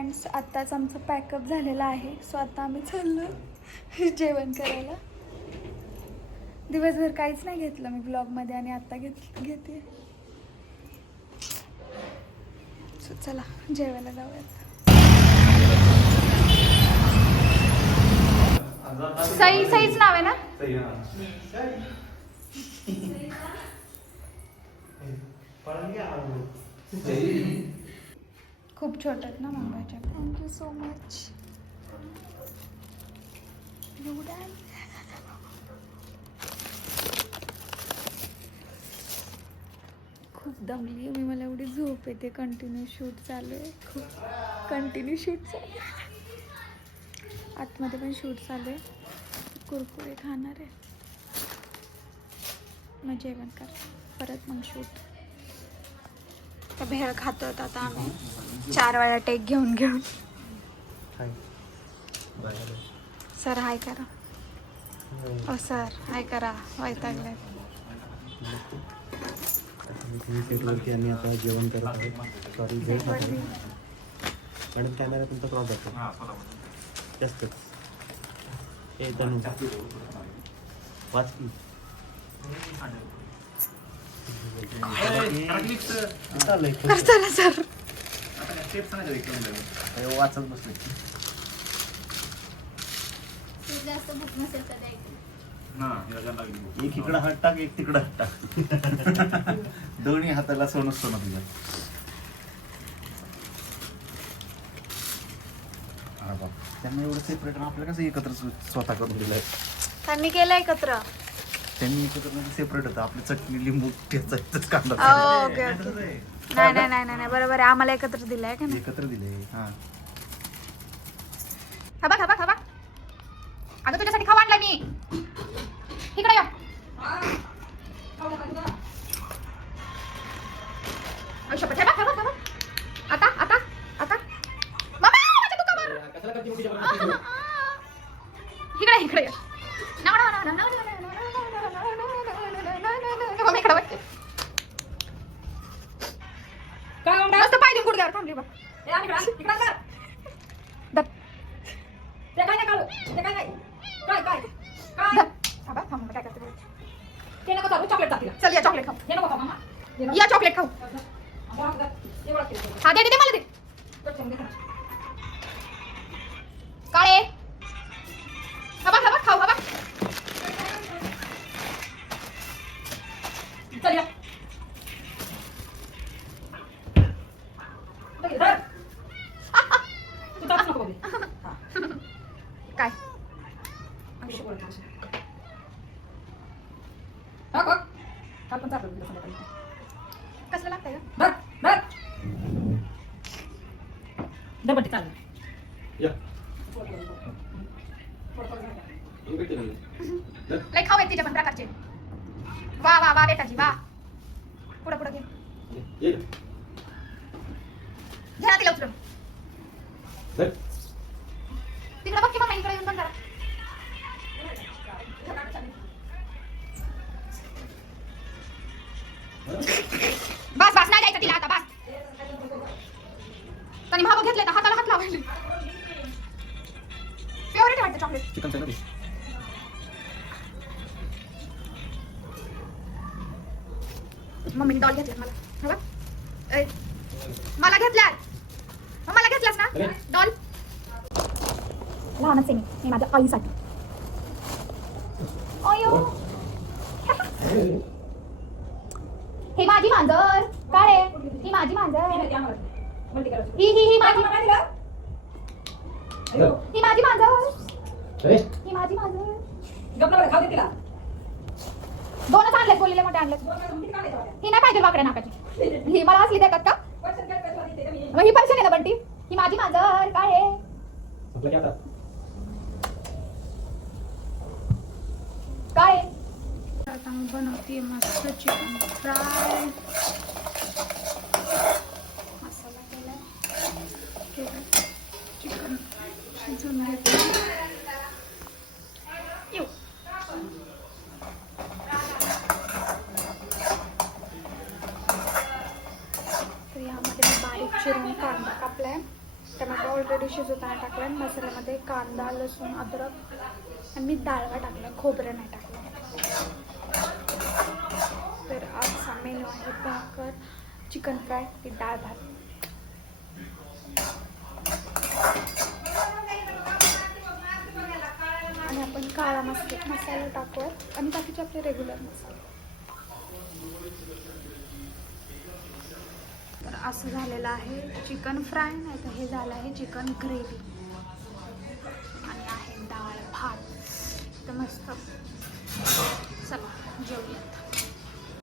Friends, आत्ताच आमचं pack up झालेलं आहे. सो आता आम्ही चाललो जेवण करायला. दिवसभर काहीच नाही घेतलं मी ब्लॉगमध्ये आणि आत्ता घेते. सो चला जेवायला जाऊयात. सईच नाव आहे ना? खूप छोट आहेत ना मंगाच्या. Thank you so much. खूप दमली आहे मी. मला एवढी झोप येते. कंटिन्यू शूट चालू आहे. खूप कंटिन्यू शूट चालू आहे. आतमध्ये पण शूट चालू आहे. कुरकुरे खाणार आहे. मग जेवण कर, परत मग शूट. तर भेळ खातो आता आम्ही 4 वेळा टेक घेऊन. सर हाय करा. ओ सर हाय करा. वैतागले. सेटवरती आम्ही आता जेवण करत आहोत. सॉरी भेळ खात आहोत. आणि कॅमेरा तुमचा क्रॉप जातो जास्तच. हे तनु वाच की. सर वाचत बसले. एक इकडं हात टाक, एक तिकडं हात टाक. दोन्ही हाताला सोनं तुझ्या. त्यांना एवढं सेपरेट आपल्याला कसं एकत्र स्वतः करून दिलंय. त्यांनी केलं एकत्र. त्यांनी एकत्र सेपरेट होतं. आपली चटणी लिंबू ठेचायचंच कांदा. ओके नाही बरोबर आहे. आम्हाला एकत्र दिलंय का? एकत्र दिले. हा खाबा अगं तुझ्यासाठी खाऊ आणला मी. इकडे या. आता मामा माझ्या दुकानावर. इकडे या. मस्त पाहिजे गुडघ्यावर थांबली बघ. चल या चॉकलेट खाऊ. या चॉकलेट खाऊ. हा दे मला दे. काळे खाऊ हवा. चल या. काय कसलं लागतंय का? लय खाऊ तिच्या पण प्रकारचे. वा बेटाची वा. पुढे घे. घ्या तिला उचलून. तिकडे बघ की मग इकडे येऊन पण करा. बस नाही जायचं तिला आता. बस त्यांनी भाव घेतले तर हाताला हात लावायले. फेवरेट वाटतं चॉकलेट. Chicken sandwich. मम्मीने डॉल घेतल्यात मला. मला घेतल्यास ना डॉल. लहानच आहे मी माझ्या आईसाठी. हे माझी मांजर. काय ही माझी मांजर. ही माझी मांजर. दोनच आणलेत बोललेले मोठे आणलेत. ही नाही पाहिजे वाकड्या नाकाची. ही मला असली देतात का? ही पर्शन आहे ना बंटी. ही माझी मांजर. काय आहे काय? आता मी बनवते मस्त चिकन फ्राय. मसाला केला. चिकन शिजवून घेतलं. तर यामध्ये मी बारीक चिरून कांदा कापलाय. टोमॅटो ऑलरेडी शिजवताना टाकला आणि मसाल्यामध्ये कांदा लसूण अद्रक आणि मी डाळवा टाकला, खोबरं नाही टाकलं. तर आजचा मेनू आहे भाकर, चिकन फ्राय, ती डाळ भात. आणि आपण काळा मसाला टाकूयात आणि बाकीचे आपले रेग्युलर मसाले. तर असं झालेलं आहे चिकन फ्राय, नाही तर हे झालं आहे चिकन ग्रेव्ही आणि आहे डाळ भात. तर मस्त. चला जेवूयात.